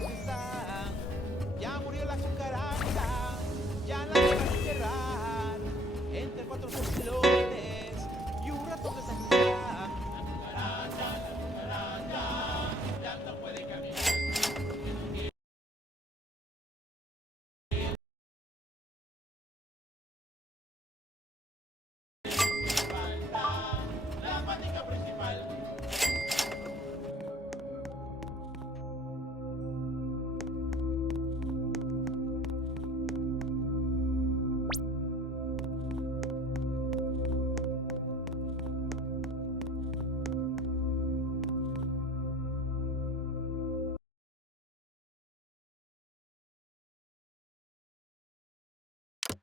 regresar. Ya murió la cucaracha, ya la van a enterrar entre cuatro posilones y un ratón de San